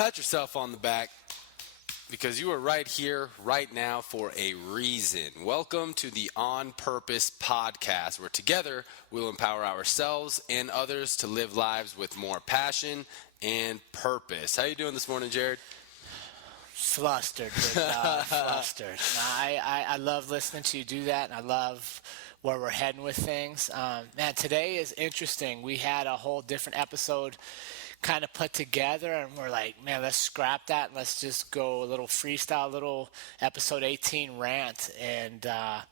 Pat yourself on the back because you are right here, right now for a reason. Welcome to the On Purpose podcast, where together we'll empower ourselves and others to live lives with more passion and purpose. How you doing this morning, Jared? Flustered, flustered. I love listening to you do that, and I love where we're heading with things. Man, today is interesting. We had a whole different episode kind of put together, and we're like, man, let's scrap that and let's just go a little freestyle, little episode 18 rant. And I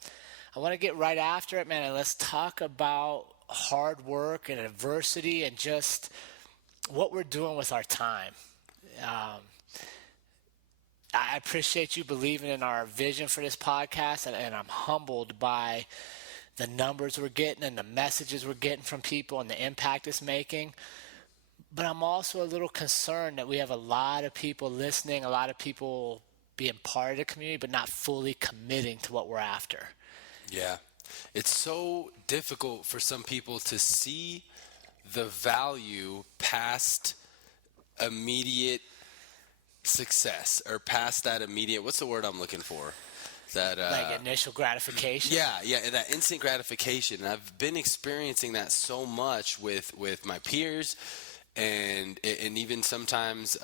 want to get right after it, man, and let's talk about hard work and adversity and just what we're doing with our time. I appreciate you believing in our vision for this podcast, and I'm humbled by the numbers we're getting and the messages we're getting from people and the impact it's making. But I'm also a little concerned that we have a lot of people listening, a lot of people being part of the community, but not fully committing to what we're after. Yeah. It's so difficult for some people to see the value past immediate success, or past that immediate, what's the word I'm looking for? That like initial gratification. Yeah, that instant gratification. And I've been experiencing that so much with my peers and even sometimes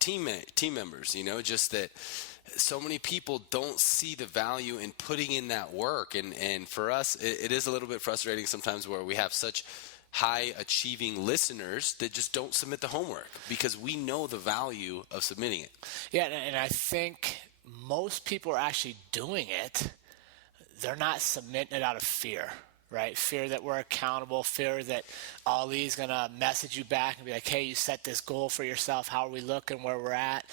team members, just that so many people don't see the value in putting in that work. And for us, it is a little bit frustrating sometimes where we have such high achieving listeners that just don't submit the homework because we know the value of submitting it. Yeah, and I think most people are actually doing it. They're not submitting it out of fear, right? Fear that we're accountable, fear that Ali's going to message you back and be like, hey, you set this goal for yourself. How are we looking, where we're at,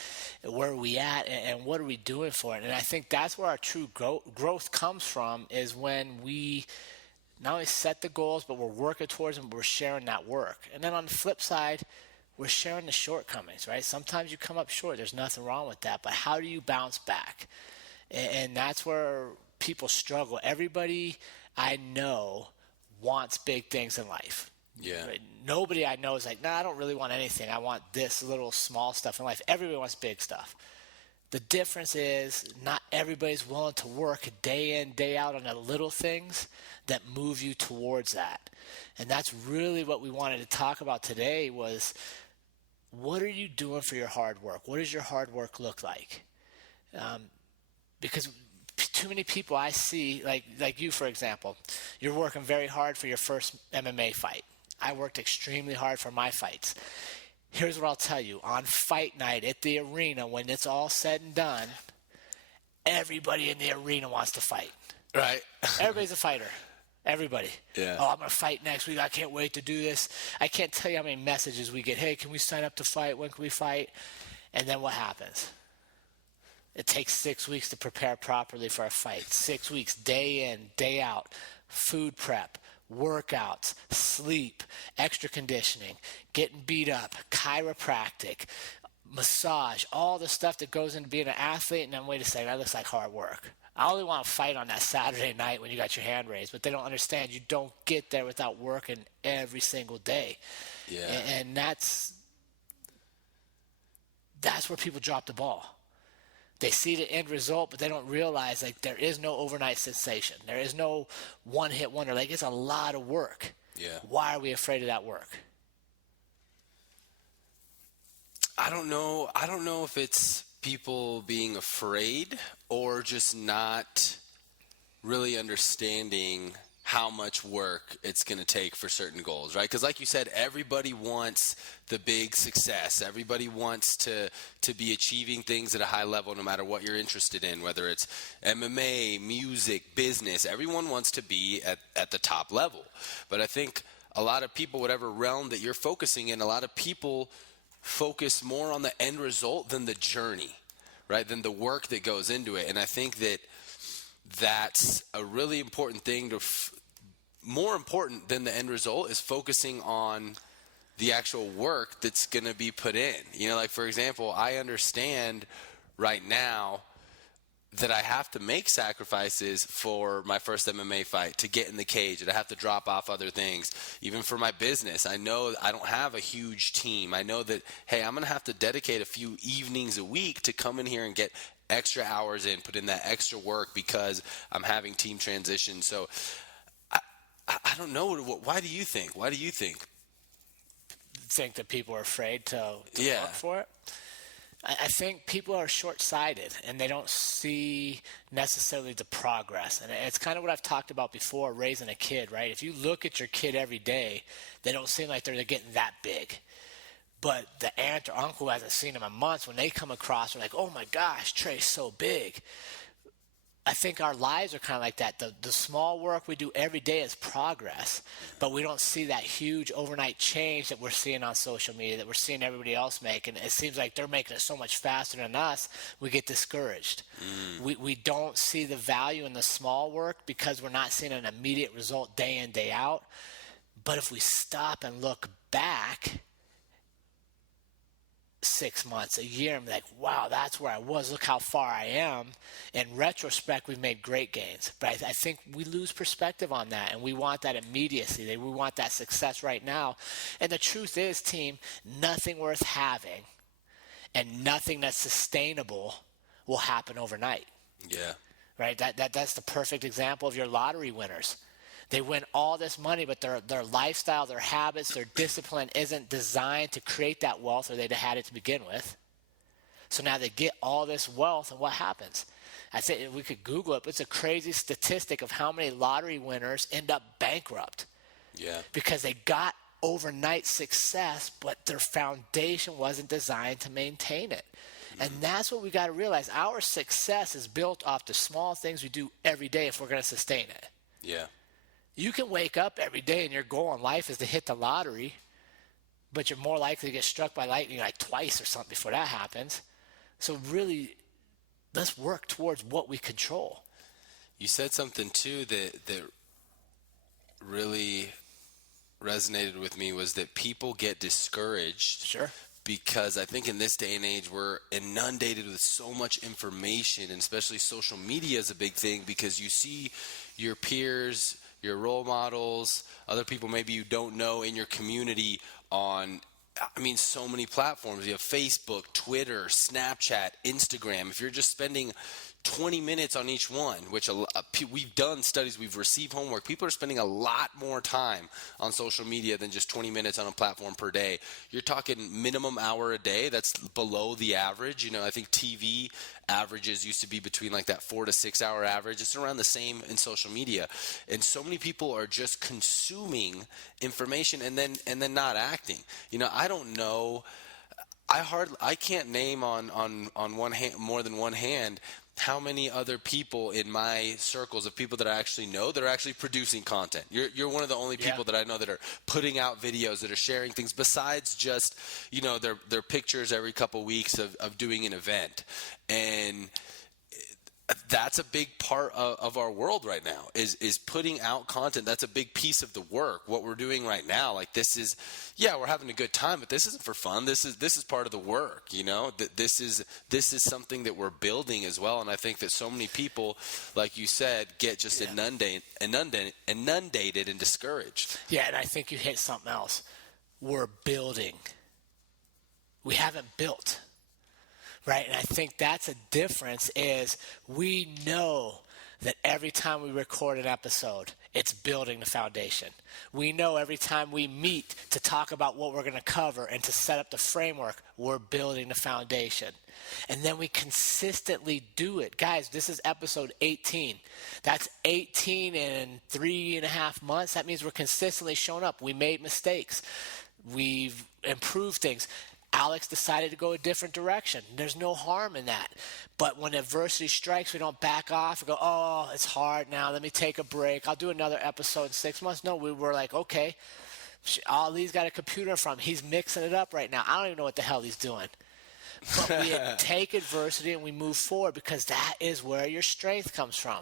where are we at, and what are we doing for it? And I think that's where our true growth comes from, is when we not only set the goals, but we're working towards them, but we're sharing that work. And then on the flip side, we're sharing the shortcomings, right? Sometimes you come up short. There's nothing wrong with that. But how do you bounce back? And that's where people struggle. Everybody I know wants big things in life. Yeah. Right? Nobody I know is like, I don't really want anything. I want this little small stuff in life. Everybody wants big stuff. The difference is not everybody's willing to work day in, day out on the little things that move you towards that. And that's really what we wanted to talk about today was, what are you doing for your hard work? What does your hard work look like? Because too many people I see, like you, for example, you're working very hard for your first MMA fight. I worked extremely hard for my fights. Here's what I'll tell you. On fight night at the arena, when it's all said and done, everybody in the arena wants to fight. Right. Everybody's a fighter. Everybody. Yeah. Oh, I'm going to fight next week. I can't wait to do this. I can't tell you how many messages we get. Hey, can we sign up to fight? When can we fight? And then what happens? It takes 6 weeks to prepare properly for a fight. 6 weeks, day in, day out. Food prep, workouts, sleep, extra conditioning, getting beat up, chiropractic, massage, all the stuff that goes into being an athlete. And then wait a second, that looks like hard work. I only want to fight on that Saturday night when you got your hand raised, but they don't understand you don't get there without working every single day. Yeah. And that's where people drop the ball. They see the end result, but they don't realize there is no overnight sensation. There is no one-hit wonder. It's a lot of work. Yeah. Why are we afraid of that work? I don't know if it's people being afraid or just not really understanding how much work it's going to take for certain goals, right? Because like you said, everybody wants the big success. Everybody wants to be achieving things at a high level no matter what you're interested in, whether it's MMA, music, business. Everyone wants to be at the top level. But I think a lot of people, whatever realm that you're focusing in, a lot of people focus more on the end result than the journey, right? Than the work that goes into it. And I think that's a really important thing more important than the end result is focusing on the actual work that's going to be put in. For example, I understand right now that I have to make sacrifices for my first MMA fight to get in the cage, and I have to drop off other things. Even for my business, I know I don't have a huge team. I know that, hey, I'm going to have to dedicate a few evenings a week to come in here and get extra hours in, put in that extra work because I'm having team transition. So I don't know. Why do you think? Why do you think? Think that people are afraid to Yeah. work for it? I think people are short-sighted and they don't see necessarily the progress. And it's kind of what I've talked about before, raising a kid, right? If you look at your kid every day, they don't seem like they're getting that big. But the aunt or uncle who hasn't seen them in months, when they come across, they're like, oh my gosh, Trey's so big. I think our lives are kind of like that. The small work we do every day is progress, but we don't see that huge overnight change that we're seeing on social media, that we're seeing everybody else make. And it seems like they're making it so much faster than us, we get discouraged. We don't see the value in the small work because we're not seeing an immediate result day in, day out. But if we stop and look back 6 months, a year, and be like, wow, that's where I was. Look how far I am. In retrospect, we've made great gains. But I think we lose perspective on that, and we want that immediacy. We want that success right now. And the truth is, team, nothing worth having and nothing that's sustainable will happen overnight. Yeah. Right? That's the perfect example of your lottery winners. They win all this money, but their lifestyle, their habits, their discipline isn't designed to create that wealth, or they'd have had it to begin with. So now they get all this wealth, and what happens? I think we could Google it, but it's a crazy statistic of how many lottery winners end up bankrupt. Yeah. Because they got overnight success, but their foundation wasn't designed to maintain it. And that's what we got to realize. Our success is built off the small things we do every day if we're going to sustain it. Yeah. You can wake up every day and your goal in life is to hit the lottery, but you're more likely to get struck by lightning like twice or something before that happens. So really, let's work towards what we control. You said something too that really resonated with me, was that people get discouraged. Sure. Because I think in this day and age, we're inundated with so much information, and especially social media is a big thing, because you see your peers, your role models, other people maybe you don't know in your community on, so many platforms. You have Facebook, Twitter, Snapchat, Instagram. If you're just spending 20 minutes on each one, which we've done studies, we've received homework. People are spending a lot more time on social media than just 20 minutes on a platform per day. You're talking minimum hour a day. That's below the average. I think TV averages used to be between like that 4 to 6 hour average. It's around the same in social media. And so many people are just consuming information and then not acting. I don't know. I can't name on one hand, more than one hand, how many other people in my circles of people that I actually know that are actually producing content. You're one of the only people that I know that are putting out videos, that are sharing things, besides just, their pictures every couple weeks of doing an event. And that's a big part of our world right now, is putting out content. That's a big piece of the work, what we're doing right now. Like, this is, we're having a good time, but this isn't for fun. This is part of the work, this is something that we're building as well. And I think that so many people, like you said, get just inundated and discouraged. Yeah, and I think you hit something else. We're building. We haven't built. Right, and I think that's a difference, is we know that every time we record an episode, it's building the foundation. We know every time we meet to talk about what we're going to cover and to set up the framework, we're building the foundation. And then we consistently do it. Guys, this is episode 18. That's 18 in 3.5 months. That means we're consistently showing up. We made mistakes. We've improved things. Alex decided to go a different direction. There's no harm in that. But when adversity strikes, we don't back off and go, oh, it's hard now. Let me take a break. I'll do another episode in 6 months. No, we were like, okay, Ali's got a computer in front of him. He's mixing it up right now. I don't even know what the hell he's doing. But we take adversity and we move forward, because that is where your strength comes from.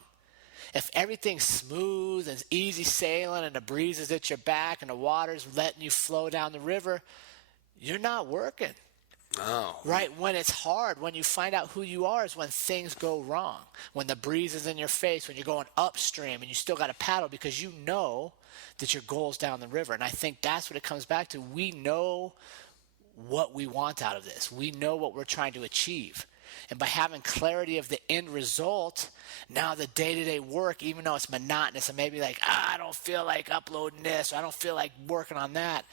If everything's smooth and easy sailing and the breeze is at your back and the water's letting you flow down the river, you're not working. Oh. Right? When it's hard, when you find out who you are is when things go wrong. When the breeze is in your face, when you're going upstream and you still got to paddle because you know that your goal's down the river. And I think that's what it comes back to. We know what we want out of this. We know what we're trying to achieve. And by having clarity of the end result, now the day-to-day work, even though it's monotonous and maybe like, I don't feel like uploading this, or I don't feel like working on that.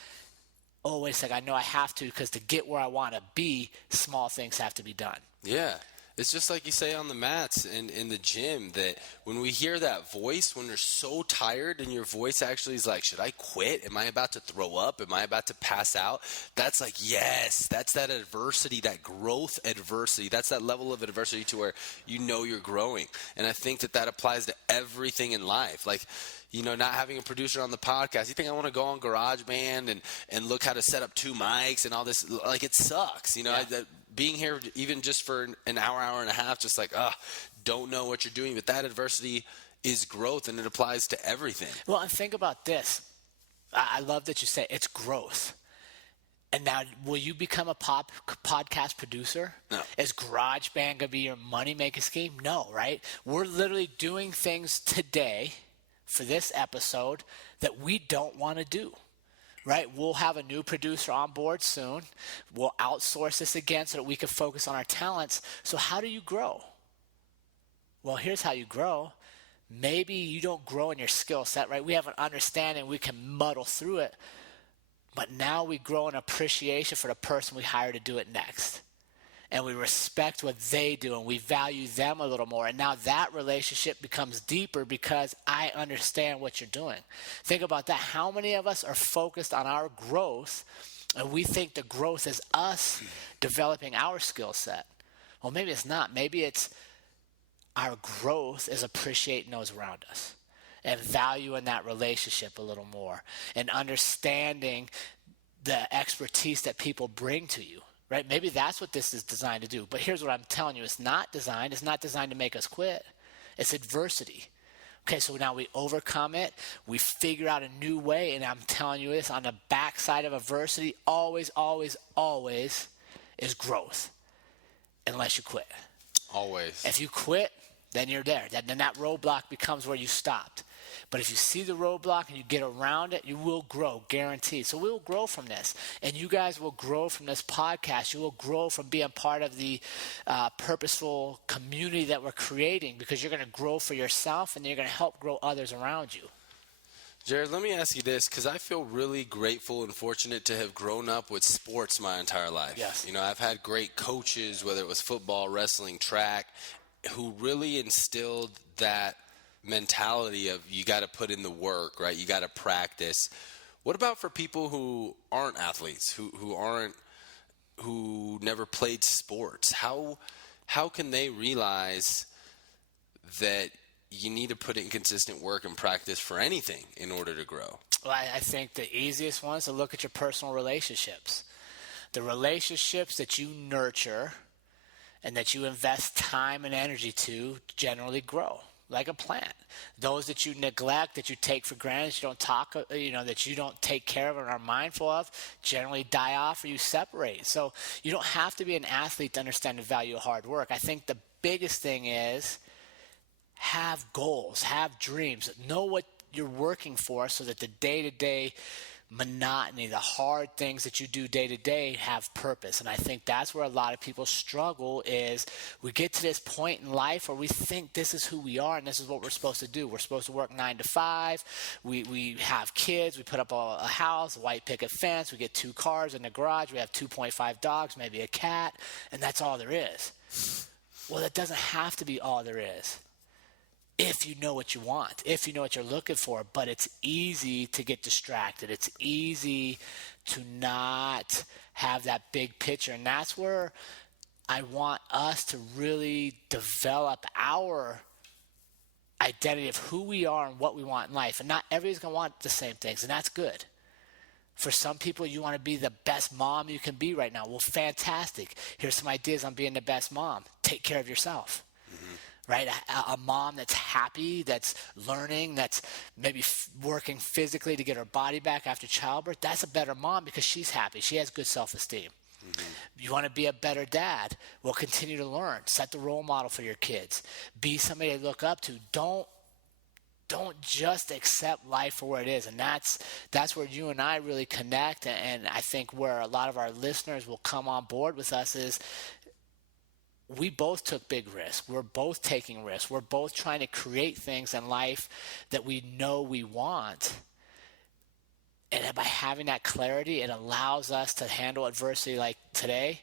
Oh, wait a second, I know I have to, because to get where I want to be, small things have to be done. Yeah. It's just like you say on the mats in the gym, that when we hear that voice, when you're so tired and your voice actually is like, should I quit? Am I about to throw up? Am I about to pass out? That's like, yes, that's that adversity, that growth adversity. That's that level of adversity to where you know you're growing. And I think that applies to everything in life. Like, you know, not having a producer on the podcast. You think I want to go on GarageBand and look how to set up 2 mics and all this? Like, it sucks. You know, Yeah. being here even just for an hour and a half, just like, don't know what you're doing. But that adversity is growth, and it applies to everything. Well, and think about this. I love that you say it's growth. And now, will you become a podcast producer? No. Is GarageBand going to be your money-making scheme? No, right? We're literally doing things today for this episode that we don't want to do. Right? We'll have a new producer on board soon. We'll outsource this again so that we can focus on our talents. So how do you grow? Well, here's how you grow. Maybe you don't grow in your skill set, right? We have an understanding, we can muddle through it. But now we grow in appreciation for the person we hire to do it next. And we respect what they do, and we value them a little more. And now that relationship becomes deeper because I understand what you're doing. Think about that. How many of us are focused on our growth, and we think the growth is us developing our skill set? Well, maybe it's not. Maybe it's our growth is appreciating those around us and valuing that relationship a little more and understanding the expertise that people bring to you. Right? Maybe that's what this is designed to do. But here's what I'm telling you. It's not designed to make us quit. It's adversity. Okay, so now we overcome it. We figure out a new way. And I'm telling you this, on the backside of adversity, always, always, always is growth. Unless you quit. Always. If you quit, then you're there. Then that roadblock becomes where you stopped. But if you see the roadblock and you get around it, you will grow, guaranteed. So we will grow from this. And you guys will grow from this podcast. You will grow from being part of the purposeful community that we're creating, because you're going to grow for yourself and you're going to help grow others around you. Jared, let me ask you this, because I feel really grateful and fortunate to have grown up with sports my entire life. Yes. You know, I've had great coaches, whether it was football, wrestling, track, who really instilled that mentality of you got to put in the work, right? You got to practice. What about for people who aren't athletes, who never played sports? How can they realize that you need to put in consistent work and practice for anything in order to grow? Well, I think the easiest one is to look at your personal relationships. The relationships that you nurture and that you invest time and energy to generally grow. Like a plant. Those that you neglect, that you take for granted, that you don't take care of and are mindful of, generally die off or you separate. So you don't have to be an athlete to understand the value of hard work. I think the biggest thing is have goals, have dreams, know what you're working for so that the day-to-day monotony, the hard things that you do day to day have purpose. And I think that's where a lot of people struggle, is we get to this point in life where we think this is who we are and this is what we're supposed to do. We're supposed to work 9 to 5. We have kids. We put up a house, a white picket fence. We get 2 cars in the garage. We have 2.5 dogs, maybe a cat, and that's all there is. Well, that doesn't have to be all there is. If you know what you want, if you know what you're looking for, but it's easy to get distracted. It's easy to not have that big picture. And that's where I want us to really develop our identity of who we are and what we want in life. And not everybody's going to want the same things, and that's good. For some people, you want to be the best mom you can be right now. Well, fantastic. Here's some ideas on being the best mom. Take care of yourself. Right? A mom that's happy, that's learning, that's maybe working physically to get her body back after childbirth, that's a better mom because she's happy. She has good self-esteem. You want to be a better dad? Well, continue to learn. Set the role model for your kids. Be somebody to look up to. Don't just accept life for what it is. And that's where you and I really connect. And I think where a lot of our listeners will come on board with us is we both took big risks. We're both taking risks. We're both trying to create things in life that we know we want. And by having that clarity, it allows us to handle adversity like today.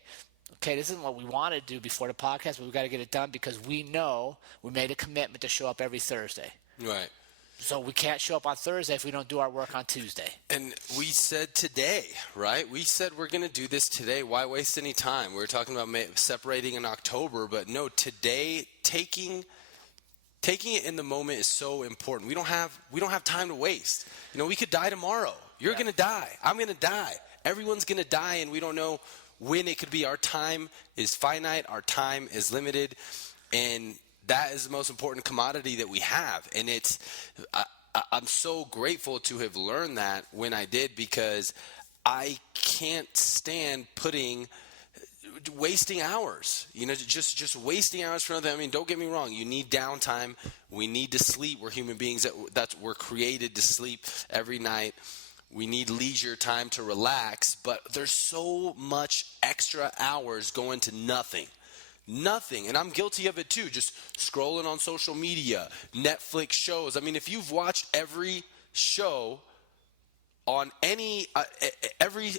Okay, this isn't what we want to do before the podcast, but we've got to get it done because we know we made a commitment to show up every Thursday. Right. So we can't show up on Thursday if we don't do our work on Tuesday. And we said today, right? We said we're going to do this today. Why waste any time? We were talking about separating in October, but no, today, taking it in the moment is so important. We don't have time to waste. We could die tomorrow. You're going to die. I'm going to die. Everyone's going to die, and we don't know when it could be. Our time is finite. Our time is limited, and that is the most important commodity that we have. And I'm so grateful to have learned that when I did, because I can't stand wasting hours, just wasting hours for nothing. I mean, don't get me wrong. You need downtime. We need to sleep. We're human beings. We're created to sleep every night. We need leisure time to relax, but there's so much extra hours going to nothing. Nothing. And I'm guilty of it too. Just scrolling on social media, Netflix shows. I mean, if you've watched every show on every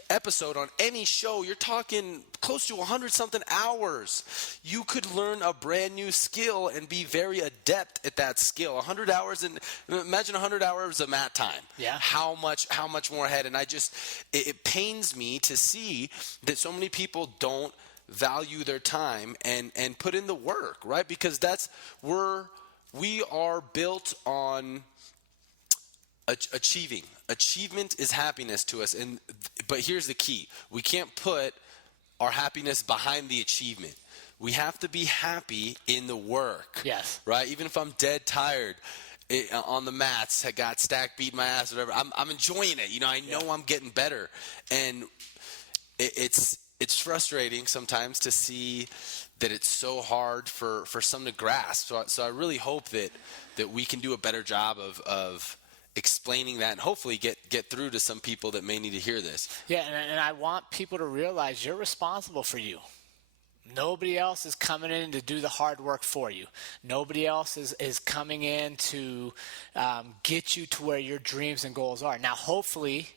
episode on any show, you're talking close to 100-something hours. You could learn a brand new skill and be very adept at that skill. 100 hours, and imagine 100 hours of mat time. Yeah. How much more ahead? And it pains me to see that so many people don't value their time and put in the work, right? Because we are built on achieving. Achievement is happiness to us, but here's the key: we can't put our happiness behind the achievement. We have to be happy in the work. Yes. Right. Even if I'm dead tired on the mats, I got stacked, beat my ass, whatever. I'm enjoying it. I know I'm getting better, and it's frustrating sometimes to see that it's so hard for some to grasp. So I really hope that we can do a better job of explaining that and hopefully get through to some people that may need to hear this. Yeah, and I want people to realize you're responsible for you. Nobody else is coming in to do the hard work for you. Nobody else is coming in to get you to where your dreams and goals are. Now, hopefully,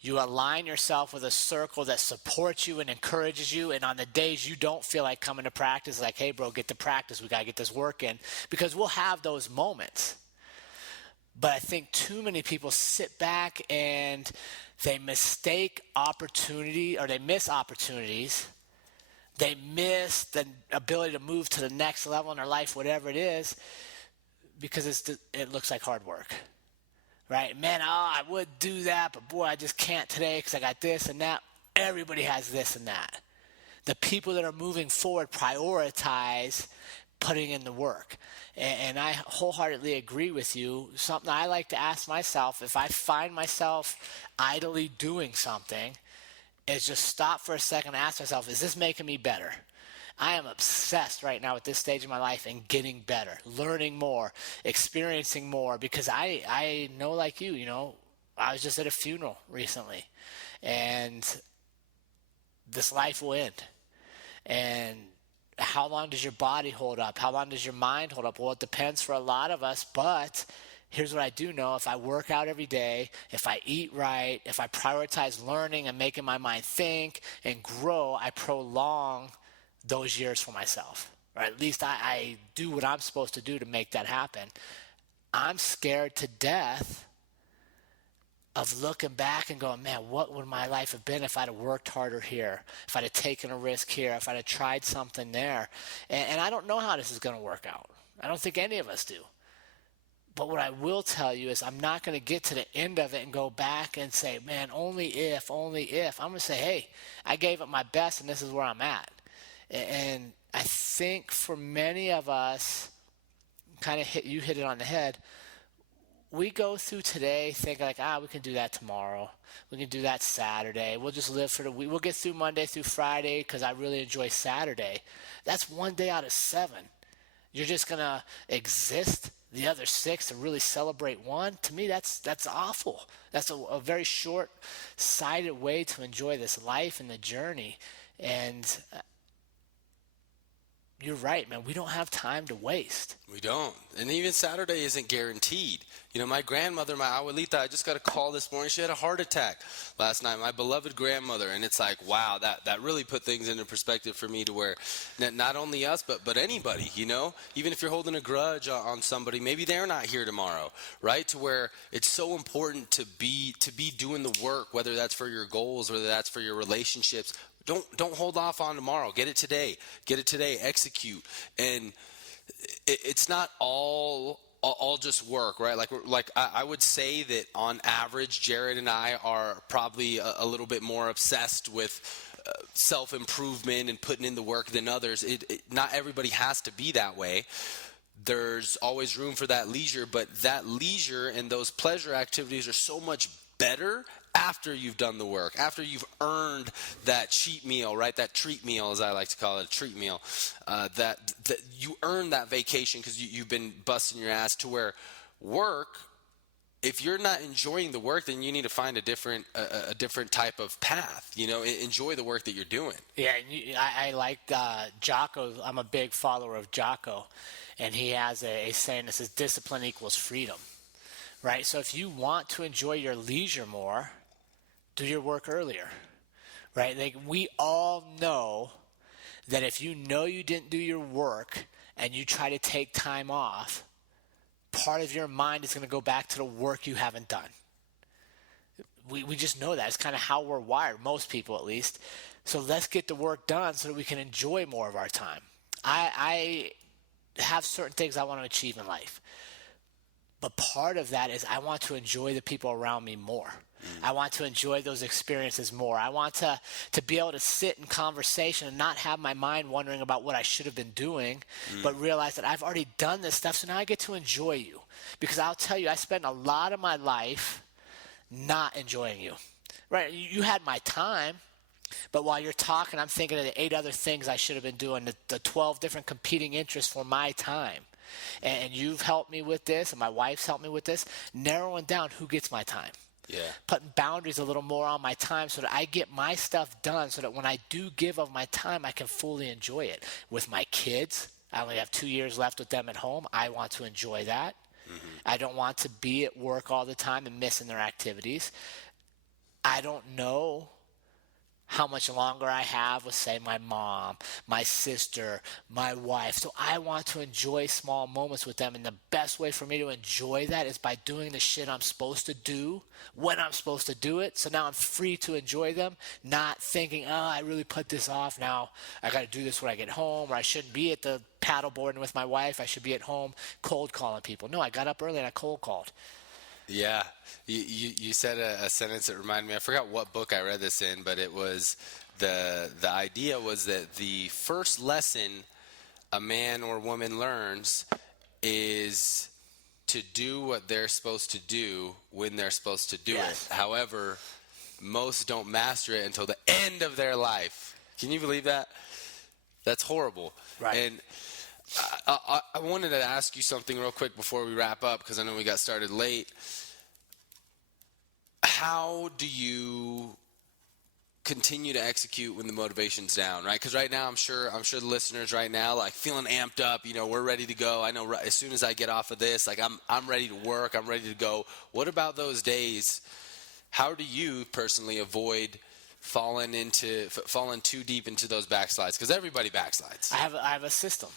you align yourself with a circle that supports you and encourages you. And on the days you don't feel like coming to practice, like, hey, bro, get to practice. We got to get this work in. Because we'll have those moments. But I think too many people sit back and they mistake opportunity, or they miss opportunities. They miss the ability to move to the next level in their life, whatever it is, because it looks like hard work. Right? Man, I would do that, but boy, I just can't today because I got this and that. Everybody has this and that. The people that are moving forward prioritize putting in the work. And I wholeheartedly agree with you. Something I like to ask myself, if I find myself idly doing something, is just stop for a second and ask myself, is this making me better? I am obsessed right now at this stage of my life in getting better, learning more, experiencing more, because I know, like you, I was just at a funeral recently, and this life will end. And how long does your body hold up? How long does your mind hold up? Well, it depends for a lot of us, but here's what I do know. If I work out every day, if I eat right, if I prioritize learning and making my mind think and grow, I prolong those years for myself. Or at least I do what I'm supposed to do to make that happen. I'm scared to death of looking back and going, man, what would my life have been if I'd have worked harder here, if I'd have taken a risk here, if I'd have tried something there. And I don't know how this is going to work out. I don't think any of us do. But what I will tell you is I'm not going to get to the end of it and go back and say, man, only if. I'm going to say, hey, I gave it my best and this is where I'm at. And I think for many of us, you hit it on the head, we go through today thinking like, we can do that tomorrow. We can do that Saturday. We'll just live for the week. We'll get through Monday through Friday because I really enjoy Saturday. That's one day out of 7. You're just going to exist the other 6 and really celebrate one. To me, that's awful. That's a very short-sighted way to enjoy this life and the journey. And you're right, man. We don't have time to waste. We don't. And even Saturday isn't guaranteed. You know, my grandmother, my abuelita, I just got a call this morning. She had a heart attack last night, my beloved grandmother. And it's like, wow, that really put things into perspective for me to where not only us, but anybody, you know, even if you're holding a grudge on somebody, maybe they're not here tomorrow, right? To where it's so important to be doing the work, whether that's for your goals, whether that's for your relationships. Don't hold off on tomorrow. Get it today. Execute. And it's not all just work, right? Like I would say that on average, Jared and I are probably a little bit more obsessed with self-improvement and putting in the work than others. Not everybody has to be that way. There's always room for that leisure, but that leisure and those pleasure activities are so much better after you've done the work, after you've earned that cheat meal, right? That treat meal, as I like to call it, a treat meal. That you earn that vacation because you've been busting your ass. To where work, if you're not enjoying the work, then you need to find a different type of path. You know, enjoy the work that you're doing. Yeah, I like Jocko. I'm a big follower of Jocko, and he has a saying that says discipline equals freedom, right? So if you want to enjoy your leisure more, do your work earlier, right? Like, we all know that if you know you didn't do your work and you try to take time off, part of your mind is going to go back to the work you haven't done. We just know that. It's kind of how we're wired, most people at least. So let's get the work done so that we can enjoy more of our time. I have certain things I want to achieve in life. But part of that is I want to enjoy the people around me more. I want to enjoy those experiences more. I want to be able to sit in conversation and not have my mind wondering about what I should have been doing, but realize that I've already done this stuff, so now I get to enjoy you. Because I'll tell you, I spent a lot of my life not enjoying you. Right? You had my time, but while you're talking, I'm thinking of the 8 other things I should have been doing, the 12 different competing interests for my time. And you've helped me with this, and my wife's helped me with this, narrowing down who gets my time. Yeah. Putting boundaries a little more on my time so that I get my stuff done, so that when I do give of my time, I can fully enjoy it. With my kids, I only have 2 years left with them at home. I want to enjoy that. I don't want to be at work all the time and missing their activities. I don't know how much longer I have with, say, my mom, my sister, my wife. So I want to enjoy small moments with them. And the best way for me to enjoy that is by doing the shit I'm supposed to do when I'm supposed to do it. So now I'm free to enjoy them, not thinking, I really put this off. Now I got to do this when I get home, or I shouldn't be at the paddleboarding with my wife. I should be at home cold calling people. No, I got up early and I cold called. Yeah, you said a sentence that reminded me. I forgot what book I read this in, but it was the idea was that the first lesson a man or woman learns is to do what they're supposed to do when they're supposed to do it. However, most don't master it until the end of their life. Can you believe that? That's horrible. Right. And I wanted to ask you something real quick before we wrap up, because I know we got started late. How do you continue to execute when the motivation's down, right? Because right now, I'm sure the listeners right now, like, feeling amped up. You know, we're ready to go. I know as soon as I get off of this, like, I'm ready to work. I'm ready to go. What about those days? How do you personally avoid falling too deep into those backslides? Because everybody backslides. I have a system.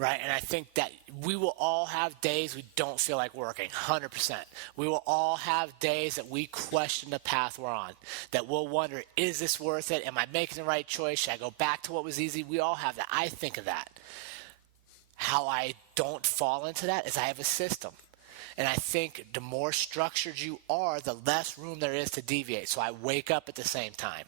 Right, and I think that we will all have days we don't feel like working, 100%. We will all have days that we question the path we're on, that we'll wonder, is this worth it? Am I making the right choice? Should I go back to what was easy? We all have that. I think of that. How I don't fall into that is I have a system. And I think the more structured you are, the less room there is to deviate. So I wake up at the same time.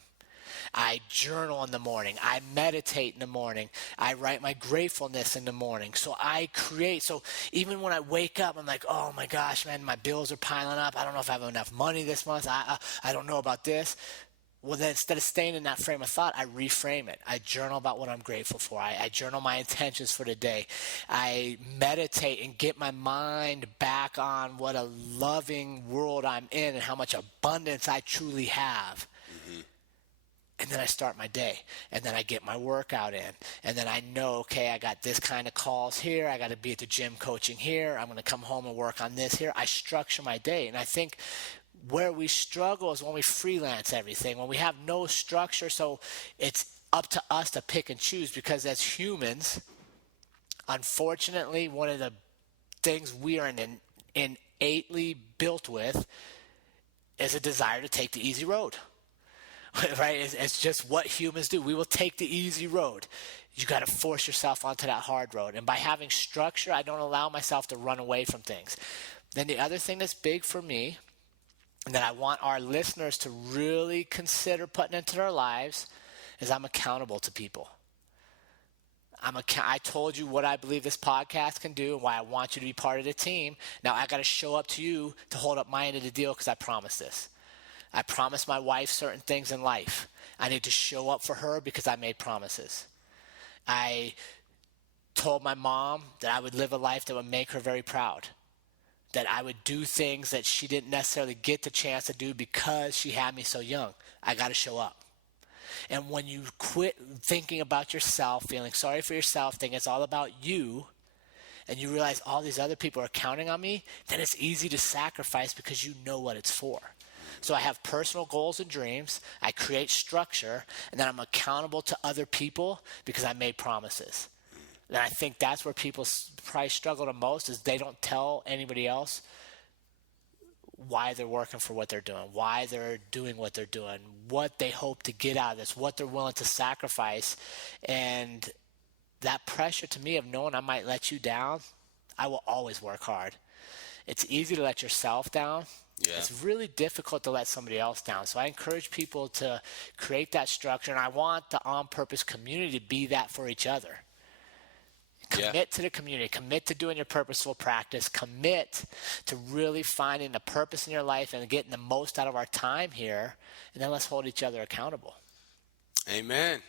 I journal in the morning. I meditate in the morning. I write my gratefulness in the morning. So I create. So even when I wake up, I'm like, oh my gosh, man, my bills are piling up. I don't know if I have enough money this month. I don't know about this. Well, then instead of staying in that frame of thought, I reframe it. I journal about what I'm grateful for. I journal my intentions for the day. I meditate and get my mind back on what a loving world I'm in and how much abundance I truly have. And then I start my day, and then I get my workout in, and then I know, okay, I got this kind of calls here. I got to be at the gym coaching here. I'm going to come home and work on this here. I structure my day, and I think where we struggle is when we freelance everything, when we have no structure. So it's up to us to pick and choose, because as humans, unfortunately, one of the things we are innately built with is a desire to take the easy road. Right? It's just what humans do. We will take the easy road. You got to force yourself onto that hard road. And by having structure, I don't allow myself to run away from things. Then the other thing that's big for me, and that I want our listeners to really consider putting into their lives, is I'm accountable to people. I told you what I believe this podcast can do and why I want you to be part of the team. Now I got to show up to you to hold up my end of the deal, because I promised this. I promised my wife certain things in life. I need to show up for her because I made promises. I told my mom that I would live a life that would make her very proud, that I would do things that she didn't necessarily get the chance to do because she had me so young. I got to show up. And when you quit thinking about yourself, feeling sorry for yourself, thinking it's all about you, and you realize all these other people are counting on me, then it's easy to sacrifice because you know what it's for. So I have personal goals and dreams, I create structure, and then I'm accountable to other people because I made promises. And I think that's where people probably struggle the most, is they don't tell anybody else why they're working for what they're doing, why they're doing what they're doing, what they hope to get out of this, what they're willing to sacrifice. And that pressure to me of knowing I might let you down, I will always work hard. It's easy to let yourself down. Yeah. It's really difficult to let somebody else down. So I encourage people to create that structure, and I want the On Purpose community to be that for each other. Commit to the community. Commit to doing your purposeful practice. Commit to really finding the purpose in your life and getting the most out of our time here. And then let's hold each other accountable. Amen.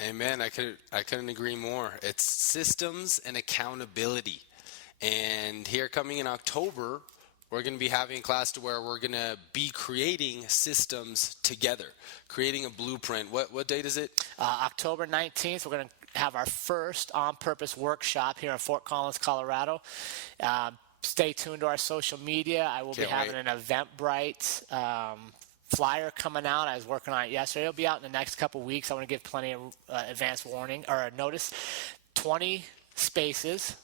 Amen. I couldn't agree more. It's systems and accountability. And here coming in October, we're going to be having a class to where we're going to be creating systems together, creating a blueprint. What date is it? October 19th, we're going to have our first On Purpose workshop here in Fort Collins, Colorado. Stay tuned to our social media. I will be having an Eventbrite flyer coming out. I was working on it yesterday. It'll be out in the next couple weeks. I want to give plenty of advance warning or notice. 20 spaces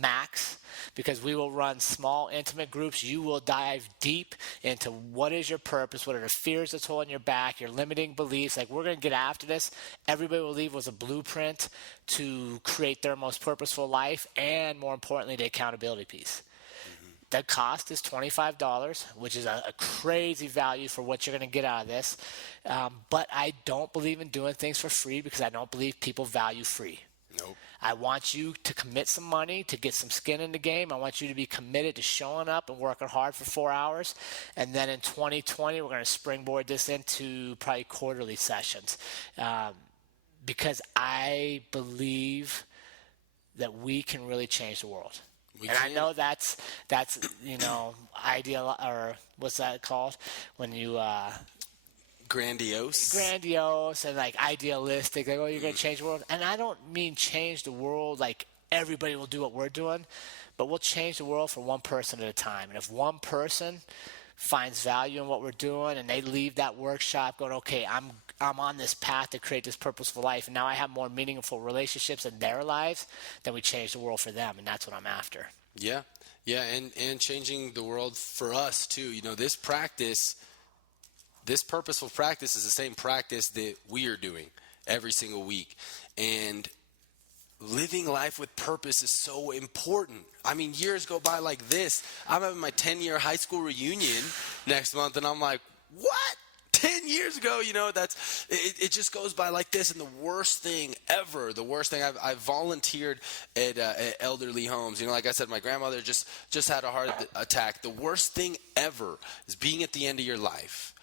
max, because we will run small, intimate groups. You will dive deep into what is your purpose, what are the fears that's holding your back, your limiting beliefs. Like, we're going to get after this. Everybody will leave with a blueprint to create their most purposeful life, and more importantly, the accountability piece. The cost is $25, which is a crazy value for what you're going to get out of this. But I don't believe in doing things for free, because I don't believe people value free. Nope. I want you to commit some money to get some skin in the game. I want you to be committed to showing up and working hard for 4 hours. And then in 2020, we're going to springboard this into probably quarterly sessions, because I believe that we can really change the world. I know that's ideal, or what's that called when you grandiose and like idealistic, like, oh, you're going to change the world. And I don't mean change the world like everybody will do what we're doing, but we'll change the world for one person at a time. And if one person finds value in what we're doing and they leave that workshop going, okay, I'm on this path to create this purposeful life, and now I have more meaningful relationships in their lives, then we change the world for them. And that's what I'm after. Yeah, and changing the world for us too. This purposeful practice is the same practice that we are doing every single week. And living life with purpose is so important. I mean, years go by like this. I'm having my 10-year high school reunion next month, and I'm like, what? 10 years ago, it just goes by like this. And the worst thing ever, I volunteered at elderly homes. Like I said, my grandmother just had a heart attack. The worst thing ever is being at the end of your life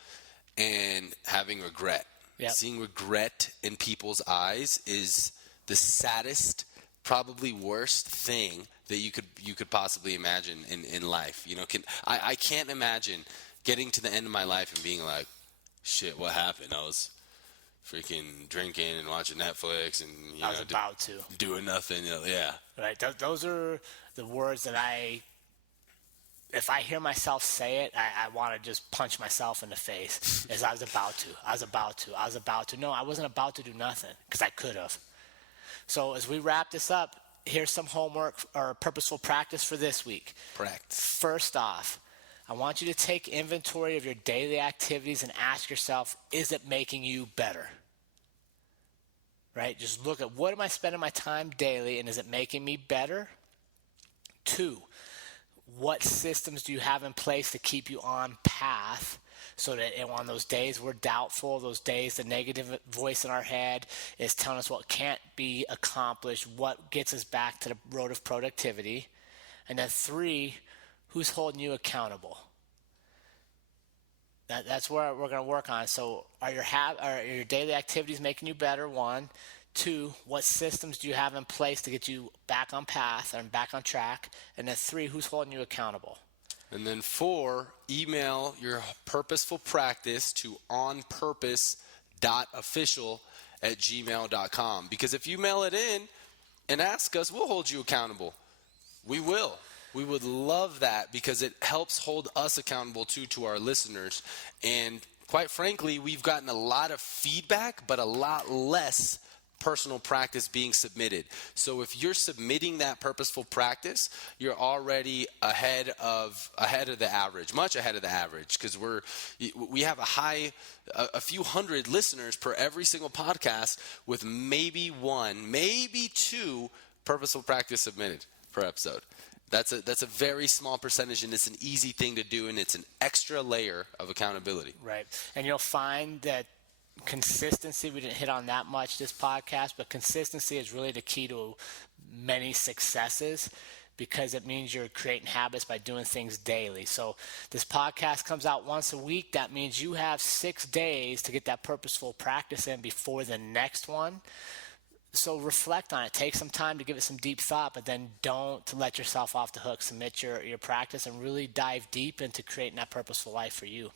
and having regret. Yep. Seeing regret in people's eyes is the saddest, probably worst thing that you could possibly imagine in life. I can't imagine getting to the end of my life and being like, shit, what happened? I was freaking drinking and watching Netflix and I was about to doing nothing. Yeah. Right. Those are the words that if I hear myself say it, I want to just punch myself in the face. As I was about to. No, I wasn't about to do nothing because I could have. So as we wrap this up, here's some homework or purposeful practice for this week. Practice. First off, I want you to take inventory of your daily activities and ask yourself, is it making you better? Right? Just look at, what am I spending my time daily, and is it making me better? 2, what systems do you have in place to keep you on path so that on those days we're doubtful, those days the negative voice in our head is telling us what can't be accomplished, what gets us back to the road of productivity? And then 3, who's holding you accountable? That's where we're going to work on. So are your daily activities making you better? 1. 2, what systems do you have in place to get you back on path and back on track? And then 3, who's holding you accountable? And then 4, email your purposeful practice to onpurpose.official@gmail.com. Because if you mail it in and ask us, we'll hold you accountable. We will. We would love that because it helps hold us accountable to our listeners. And quite frankly, we've gotten a lot of feedback, but a lot less personal practice being submitted. So if you're submitting that purposeful practice, you're already ahead of the average, much ahead of the average, because we have a few hundred listeners per every single podcast with maybe 1, maybe 2 purposeful practice submitted per episode. That's a very small percentage, and it's an easy thing to do, and it's an extra layer of accountability. Right. And you'll find that consistency, we didn't hit on that much this podcast, but consistency is really the key to many successes because it means you're creating habits by doing things daily. So this podcast comes out once a week. That means you have 6 days to get that purposeful practice in before the next one. So reflect on it. Take some time to give it some deep thought, but then don't let yourself off the hook. Submit your practice and really dive deep into creating that purposeful life for you.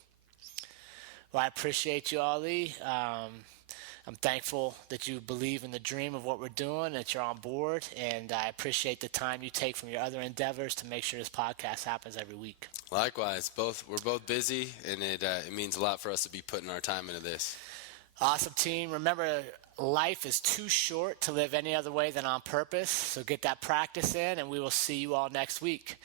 Well, I appreciate you, Ali. I'm thankful that you believe in the dream of what we're doing, that you're on board, and I appreciate the time you take from your other endeavors to make sure this podcast happens every week. Likewise, we're both busy, and it means a lot for us to be putting our time into this. Awesome, team. Remember, life is too short to live any other way than on purpose, so get that practice in, and we will see you all next week.